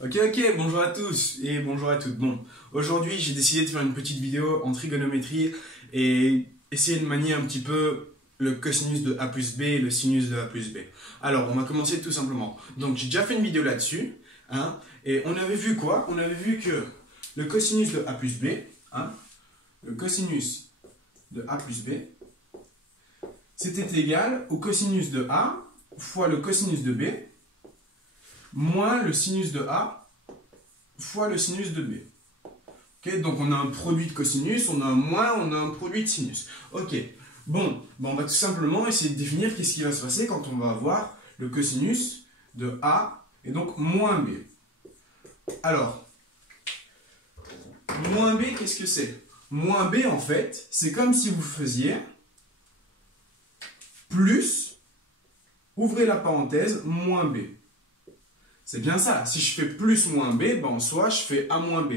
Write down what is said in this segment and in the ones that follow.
Ok, bonjour à tous et bonjour à toutes. Bon, aujourd'hui j'ai décidé de faire une petite vidéo en trigonométrie et essayer de manier un petit peu le cosinus de a plus b et le sinus de a plus b. Alors, on va commencer tout simplement. Donc, j'ai déjà fait une vidéo là-dessus, hein, et on avait vu quoi? On avait vu que le cosinus de a plus b, hein, le cosinus de a plus b, c'était égal au cosinus de a fois le cosinus de b moins le sinus de A fois le sinus de B. Okay, donc on a un produit de cosinus, on a un moins, on a un produit de sinus. Ok, bon, on va tout simplement essayer de définir qu'est-ce qui va se passer quand on va avoir le cosinus de A et donc moins B. Alors, moins B, qu'est-ce que c'est? Moins B, en fait, c'est comme si vous faisiez plus, ouvrez la parenthèse, moins B. C'est bien ça. Si je fais plus moins B, ben en soi, je fais A moins B.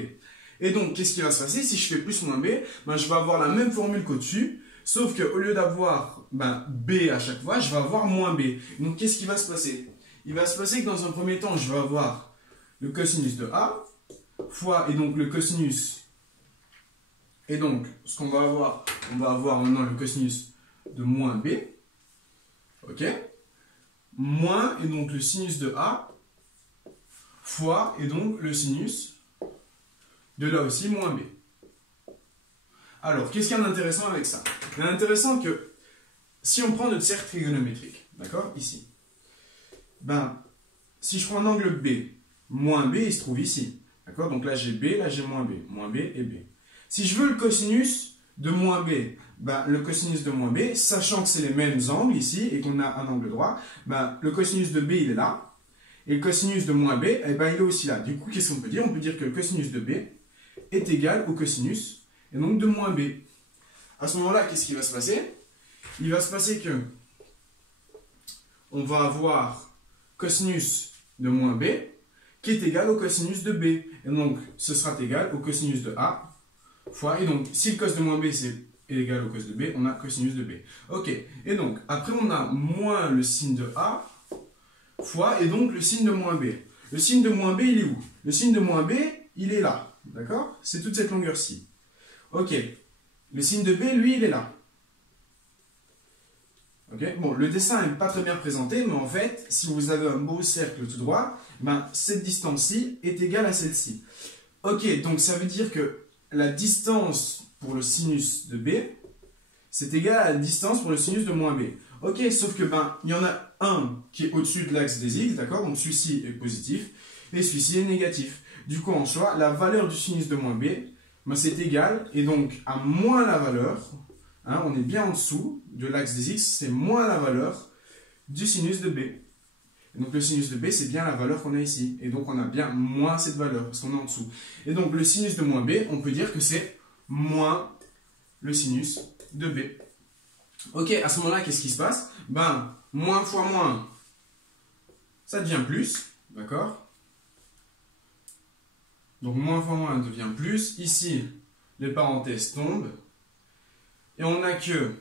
Et donc, qu'est-ce qui va se passer? Si je fais plus moins B, ben je vais avoir la même formule qu'au-dessus, sauf qu'au lieu d'avoir B à chaque fois, je vais avoir moins B. Donc, qu'est-ce qui va se passer? Il va se passer que dans un premier temps, je vais avoir le cosinus de A fois, et donc le cosinus, et donc, ce qu'on va avoir, on va avoir maintenant le cosinus de moins B, ok? Moins, et donc le sinus de A, fois, et donc le sinus de là aussi, moins B. Alors, qu'est-ce qu'il y a d'intéressant avec ça? Il y a d'intéressant que, si on prend notre cercle trigonométrique, d'accord, ici, si je prends un angle B, moins B, il se trouve ici, d'accord, donc là j'ai B, là j'ai moins B et B. Si je veux le cosinus de moins B, le cosinus de moins B, sachant que c'est les mêmes angles ici, et qu'on a un angle droit, le cosinus de B, il est là, et le cosinus de moins B, il est aussi là. Du coup, qu'est-ce qu'on peut dire? On peut dire que le cosinus de B est égal au cosinus, et donc de moins B. À ce moment-là, qu'est-ce qui va se passer? Il va se passer que on va avoir cosinus de moins B qui est égal au cosinus de B. Et donc, ce sera égal au cosinus de A fois, et donc, si le cos de moins B est égal au cos de B, on a cosinus de B. Ok, et donc, après on a moins le signe de A fois, et donc le signe de moins B. Le signe de moins B, il est où? Le signe de moins B, il est là. D'accord? C'est toute cette longueur-ci. Ok. Le signe de B, lui, il est là. Ok? Bon, le dessin n'est pas très bien présenté, mais en fait, si vous avez un beau cercle tout droit, cette distance-ci est égale à celle-ci. Ok, donc ça veut dire que la distance pour le sinus de B, c'est égal à la distance pour le sinus de moins B. Ok, sauf que il y en a un qui est au-dessus de l'axe des x, d'accord? Donc celui-ci est positif et celui-ci est négatif. Du coup, en soi, la valeur du sinus de moins b, c'est égal, et donc à moins la valeur, hein, on est bien en dessous de l'axe des x, c'est moins la valeur du sinus de b. Et donc le sinus de b, c'est bien la valeur qu'on a ici. Et donc on a bien moins cette valeur, parce qu'on est en dessous. Et donc le sinus de moins b, on peut dire que c'est moins le sinus de b. Ok, à ce moment-là, qu'est-ce qui se passe? Moins fois moins, ça devient plus, d'accord? Donc moins fois moins devient plus. Ici, les parenthèses tombent. Et on a que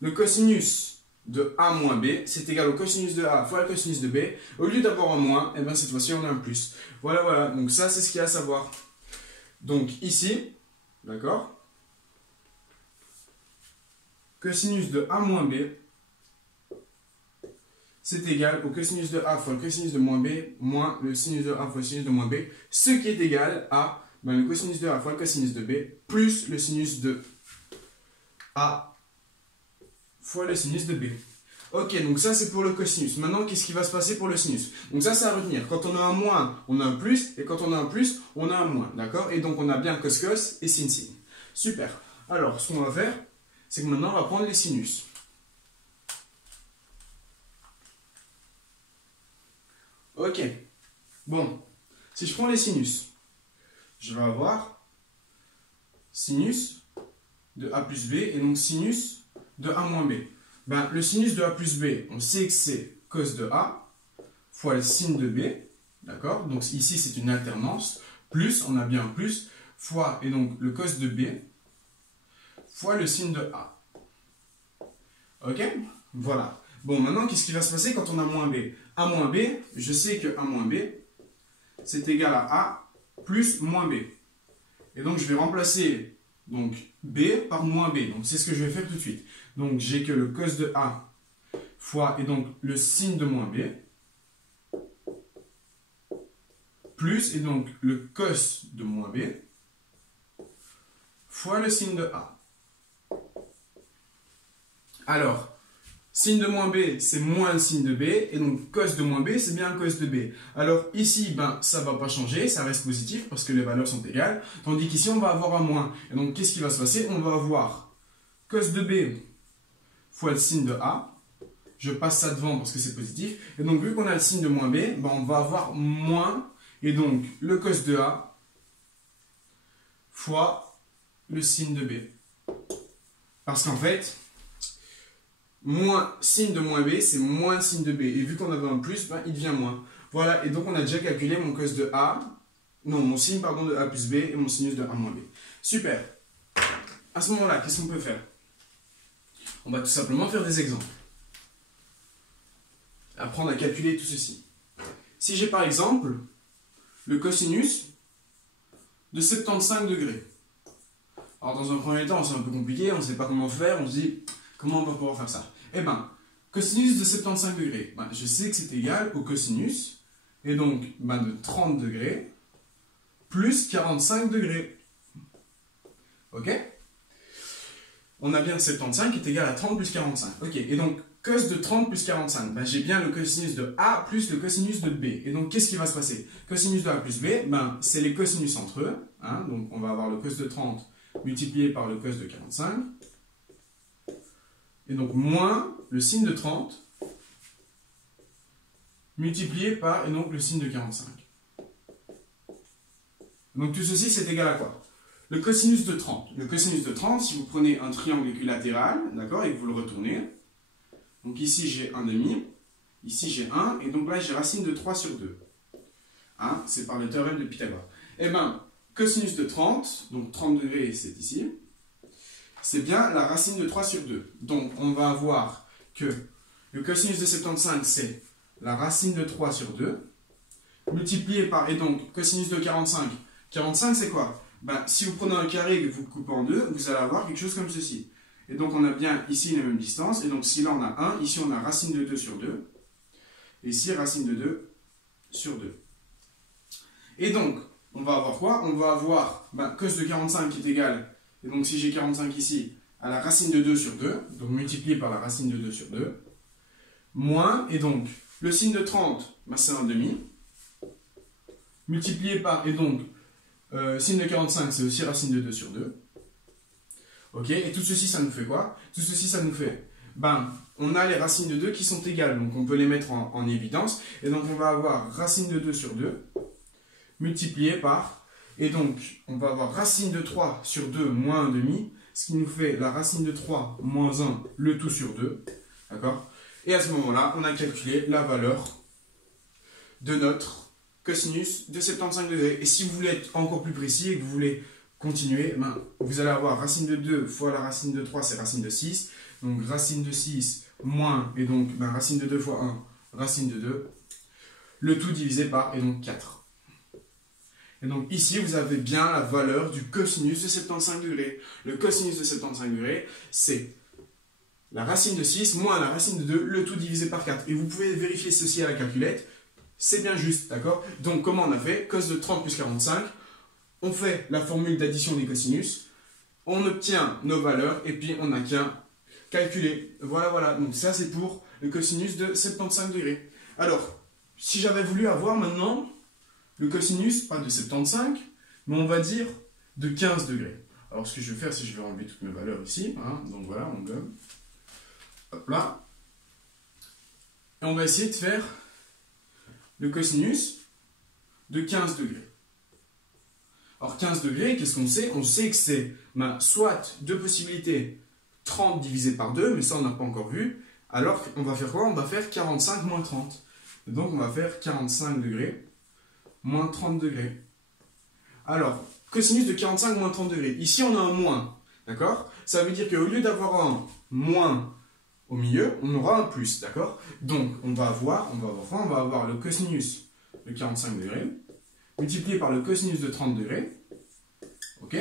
le cosinus de A moins B, c'est égal au cosinus de A fois le cosinus de B. Au lieu d'avoir un moins, cette fois-ci, on a un plus. Voilà. Donc ça, c'est ce qu'il y a à savoir. Donc ici, d'accord? Cosinus de A moins B, c'est égal au cosinus de A fois le cosinus de moins B moins le sinus de A fois le sinus de moins B, ce qui est égal à le cosinus de A fois le cosinus de B plus le sinus de A fois le sinus de B. Ok, donc ça c'est pour le cosinus. Maintenant, qu'est-ce qui va se passer pour le sinus? Donc ça, c'est à retenir. Quand on a un moins, on a un plus, et quand on a un plus, on a un moins. D'accord? Et donc on a bien cos-cos et sin-sin. Super. Alors, ce qu'on va faire, c'est que maintenant, on va prendre les sinus. Ok. Bon. Si je prends les sinus, je vais avoir sinus de A plus B et donc sinus de A moins B. Le sinus de A plus B, on sait que c'est cos de A fois le sin de B. D'accord? Donc ici, c'est une alternance. Plus, on a bien plus, fois, et donc le cos de B fois le sin de A. Ok? Voilà. Bon, maintenant, qu'est-ce qui va se passer quand on a moins B? A moins B, je sais que A moins B, c'est égal à A plus moins B. Et donc, je vais remplacer donc, B par moins B. Donc, c'est ce que je vais faire tout de suite. Donc, j'ai que le cos de A fois, et donc, le sin de moins B, plus, et donc, le cos de moins B, fois le sin de A. Alors, sin de moins B, c'est moins le sin de B, et donc cos de moins B, c'est bien le cos de B. Alors ici, ben, ça ne va pas changer, ça reste positif, parce que les valeurs sont égales, tandis qu'ici, on va avoir un moins. Et donc, qu'est-ce qui va se passer? On va avoir cos de B fois le sin de A. Je passe ça devant parce que c'est positif. Et donc, vu qu'on a le sin de moins B, ben, on va avoir moins, et donc, le cos de A fois le sin de B. Parce qu'en fait, moins sin de moins B, c'est moins sin de B. Et vu qu'on avait un plus, ben, il devient moins. Voilà, et donc on a déjà calculé mon cos de A, non, mon sin, pardon, de A plus B et mon sinus de A moins B. Super. À ce moment-là, qu'est-ce qu'on peut faire? On va tout simplement faire des exemples. Apprendre à calculer tout ceci. Si j'ai par exemple le cosinus de 75 degrés. Alors dans un premier temps, c'est un peu compliqué, on ne sait pas comment faire, on se dit... Comment on va pouvoir faire ça? Eh bien, cosinus de 75 degrés, ben, je sais que c'est égal au cosinus, et donc ben, de 30 degrés, plus 45 degrés. Ok? On a bien 75 qui est égal à 30 plus 45. Ok, et donc, cos de 30 plus 45, ben, j'ai bien le cosinus de A plus le cosinus de B. Et donc, qu'est-ce qui va se passer? Cosinus de A plus B, ben, c'est les cosinus entre eux. Hein, donc, on va avoir le cos de 30 multiplié par le cos de 45. Et donc, moins le sin de 30 multiplié par, et donc, le sin de 45. Donc, tout ceci, c'est égal à quoi? Le cosinus de 30. Le cosinus de 30, si vous prenez un triangle équilatéral, d'accord, et que vous le retournez, donc ici, j'ai 1 demi, ici, j'ai 1, et donc là, j'ai racine de 3 sur 2. Hein, c'est par le théorème de Pythagore. Eh bien, cosinus de 30, donc 30 degrés, c'est ici, c'est bien la racine de 3 sur 2. Donc, on va avoir que le cosinus de 75, c'est la racine de 3 sur 2, multiplié par, et donc, cosinus de 45. 45, c'est quoi? Ben, si vous prenez un carré et que vous le coupez en deux, vous allez avoir quelque chose comme ceci. Et donc, on a bien ici les mêmes distances. Et donc, si là, on a 1, ici, on a racine de 2 sur 2. Et ici, racine de 2 sur 2. Et donc, on va avoir quoi? On va avoir ben, cos de 45 qui est égal... Et donc, si j'ai 45 ici, à la racine de 2 sur 2, donc multiplié par la racine de 2 sur 2, moins, et donc, le sin de 30, ben, c'est 1 demi, multiplié par, et donc, sin de 45, c'est aussi racine de 2 sur 2. Ok, et tout ceci, ça nous fait quoi? Tout ceci, ça nous fait, ben, on a les racines de 2 qui sont égales, donc on peut les mettre en évidence, et donc on va avoir racine de 2 sur 2, multiplié par... Et donc, on va avoir racine de 3 sur 2 moins 1 demi, ce qui nous fait la racine de 3 moins 1, le tout sur 2. D'accord? Et à ce moment-là, on a calculé la valeur de notre cosinus de 75 degrés. Et si vous voulez être encore plus précis et que vous voulez continuer, ben, vous allez avoir racine de 2 fois la racine de 3, c'est racine de 6. Donc, racine de 6 moins, et donc, ben, racine de 2 fois 1, racine de 2. Le tout divisé par, et donc 4. Et donc ici, vous avez bien la valeur du cosinus de 75 degrés. Le cosinus de 75 degrés, c'est la racine de 6 moins la racine de 2, le tout divisé par 4. Et vous pouvez vérifier ceci à la calculette. C'est bien juste, d'accord? Donc comment on a fait? Cos de 30 plus 45. On fait la formule d'addition des cosinus. On obtient nos valeurs et puis on n'a qu'à calculer. Voilà, voilà. Donc ça, c'est pour le cosinus de 75 degrés. Alors, si j'avais voulu avoir maintenant... le cosinus, pas de 75, mais on va dire de 15 degrés. Alors, ce que je vais faire, c'est que je vais enlever toutes mes valeurs ici. Hein, donc voilà, on gomme. Hop là. Et on va essayer de faire le cosinus de 15 degrés. Alors, 15 degrés, qu'est-ce qu'on sait? On sait que c'est soit deux possibilités, 30 divisé par 2, mais ça, on n'a pas encore vu. Alors, on va faire quoi? On va faire 45 moins 30. Et donc, on va faire 45 degrés. Moins 30 degrés. Alors, cosinus de 45 moins 30 degrés. Ici, on a un moins. D'accord? Ça veut dire qu'au lieu d'avoir un moins au milieu, on aura un plus. D'accord? Donc, on va avoir le cosinus de 45 degrés multiplié par le cosinus de 30 degrés, ok,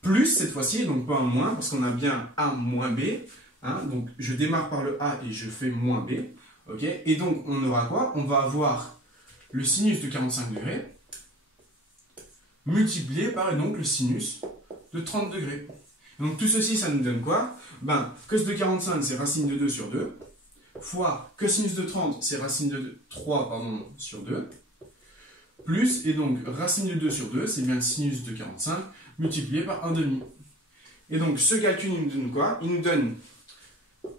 plus cette fois-ci, donc pas un moins, parce qu'on a bien A moins B, hein, donc je démarre par le A et je fais moins B, ok, et donc on aura quoi? On va avoir le sinus de 45 degrés multiplié par donc le sinus de 30 degrés. Donc tout ceci, ça nous donne quoi? Ben, cos de 45, c'est racine de 2 sur 2, fois cosinus de 30, c'est racine de 3 pardon, sur 2, plus, et donc racine de 2 sur 2, c'est bien le sinus de 45, multiplié par 1,5. Et donc ce calcul, il nous donne quoi? Il nous donne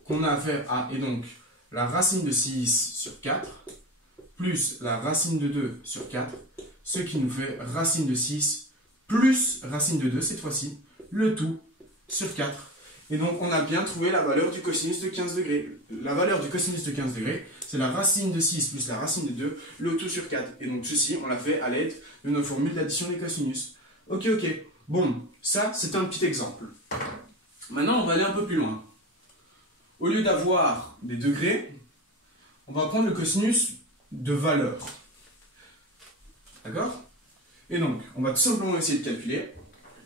qu'on a affaire à, et donc, la racine de 6 sur 4, plus la racine de 2 sur 4, ce qui nous fait racine de 6 plus racine de 2 cette fois-ci, le tout sur 4. Et donc on a bien trouvé la valeur du cosinus de 15 degrés. La valeur du cosinus de 15 degrés, c'est la racine de 6 plus la racine de 2, le tout sur 4. Et donc ceci, on l'a fait à l'aide de nos formules d'addition des cosinus. Ok. Bon, ça c'est un petit exemple. Maintenant on va aller un peu plus loin. Au lieu d'avoir des degrés, on va prendre le cosinus de valeur. D'accord? Et donc, on va tout simplement essayer de calculer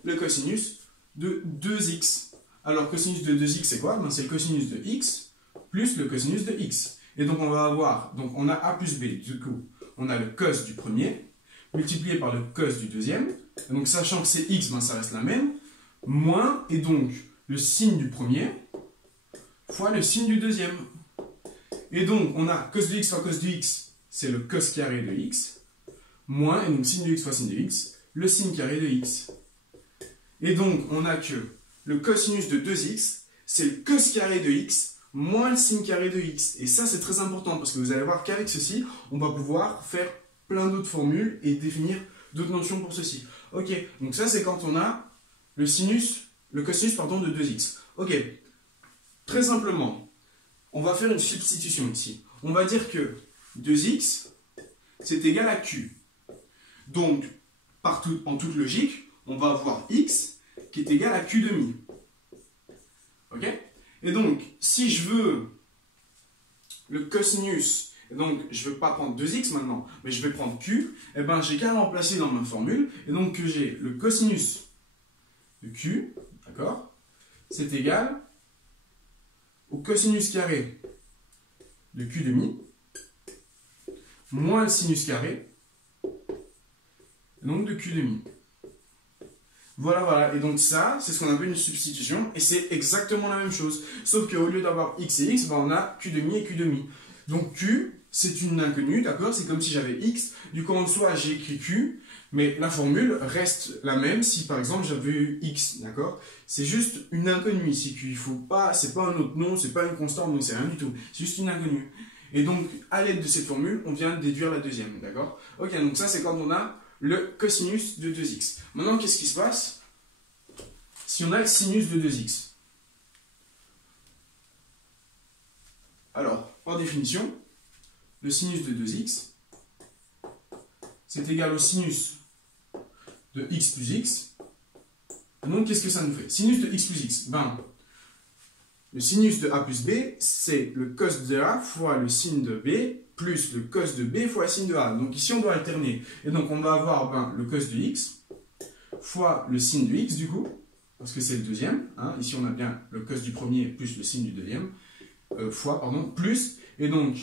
le cosinus de 2x. Alors, cosinus de 2x, c'est quoi? Ben, c'est le cosinus de x plus le cosinus de x. Et donc, on va avoir, donc on a a plus b. Du coup, on a le cos du premier, multiplié par le cos du deuxième. Et donc, sachant que c'est x, ben, ça reste la même. Moins, et donc, le signe du premier, fois le signe du deuxième. Et donc, on a cos de x fois cos de x, c'est le cos carré de x. Moins, et donc signe de x fois signe de x, le signe carré de x. Et donc, on a que le cosinus de 2x, c'est le cos carré de x, moins le signe carré de x. Et ça, c'est très important, parce que vous allez voir qu'avec ceci, on va pouvoir faire plein d'autres formules et définir d'autres notions pour ceci. Ok, donc ça, c'est quand on a le cosinus pardon, de 2x. Ok, très simplement, on va faire une substitution ici. On va dire que 2x, c'est égal à q. Donc, en toute logique, on va avoir x qui est égal à q demi. Ok? Et donc, si je veux le cosinus, donc je ne vais pas prendre 2x maintenant, mais je vais prendre q, et ben j'ai qu'à remplacer dans ma formule, et donc que j'ai le cosinus de q, d'accord? C'est égal au cosinus carré de q demi, moins le sinus carré, donc de q demi. Voilà. Et donc ça, c'est ce qu'on appelle une substitution, et c'est exactement la même chose. Sauf qu'au lieu d'avoir x et x, ben on a q demi et q demi. Donc q, c'est une inconnue, d'accord? C'est comme si j'avais x. Du coup, en soi, j'ai écrit q, mais la formule reste la même si, par exemple, j'avais eu x, d'accord? C'est juste une inconnue ici, q. Il faut pas, c'est pas un autre nom, c'est pas une constante, donc c'est rien du tout. C'est juste une inconnue. Et donc, à l'aide de cette formule, on vient de déduire la deuxième, d'accord? Ok, donc ça, c'est quand on a le cosinus de 2x. Maintenant, qu'est-ce qui se passe si on a le sinus de 2x? Alors, par définition, le sinus de 2x, c'est égal au sinus de x plus x. Donc, qu'est-ce que ça nous fait? Sinus de x plus x, ben, le sinus de a plus b, c'est le cos de a fois le sin de b, plus le cos de b fois le sin de a. Donc ici, on doit alterner. Et donc, on va avoir ben, le cos de x fois le sin de x, du coup, parce que c'est le deuxième. Hein. Ici, on a bien le cos du premier plus le sin du deuxième, plus, et donc,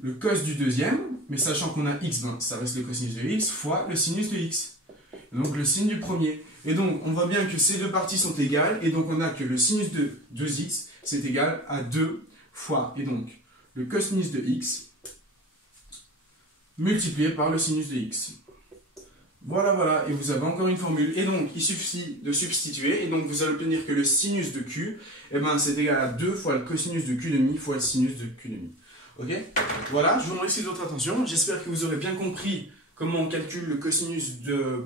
le cos du deuxième, mais sachant qu'on a x, ben, ça reste le cosinus de x, fois le sinus de x. Et donc, le sin du premier. Et donc, on voit bien que ces deux parties sont égales, et donc on a que le sinus de 2x, c'est égal à 2 fois, et donc, le cosinus de x, multiplié par le sinus de x. Voilà, et vous avez encore une formule. Et donc, il suffit de substituer, et donc vous allez obtenir que le sinus de q, eh ben, c'est égal à 2 fois le cosinus de q demi fois le sinus de q demi. Ok? Voilà, je vous remercie de votre attention. J'espère que vous aurez bien compris comment on calcule le cosinus de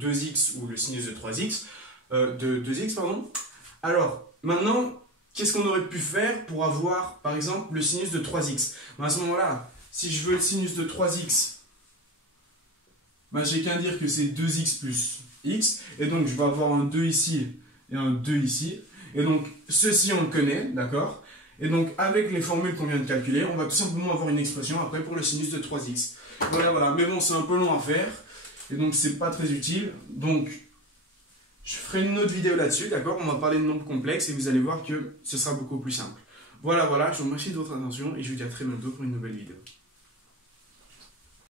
2x ou le sinus de 3x, de 2x, pardon. Alors, maintenant, qu'est-ce qu'on aurait pu faire pour avoir, par exemple, le sinus de 3x? À ce moment-là, si je veux le sinus de 3x, j'ai qu'à dire que c'est 2x plus x, et donc je vais avoir un 2 ici et un 2 ici. Et donc, ceci, on le connaît, d'accord? Et donc, avec les formules qu'on vient de calculer, on va tout simplement avoir une expression après pour le sinus de 3x. Voilà. Mais bon, c'est un peu long à faire. Et donc, c'est pas très utile. Donc, je ferai une autre vidéo là-dessus, d'accord? On va parler de nombres complexes et vous allez voir que ce sera beaucoup plus simple. Voilà, je vous remercie de votre attention et je vous dis à très bientôt pour une nouvelle vidéo.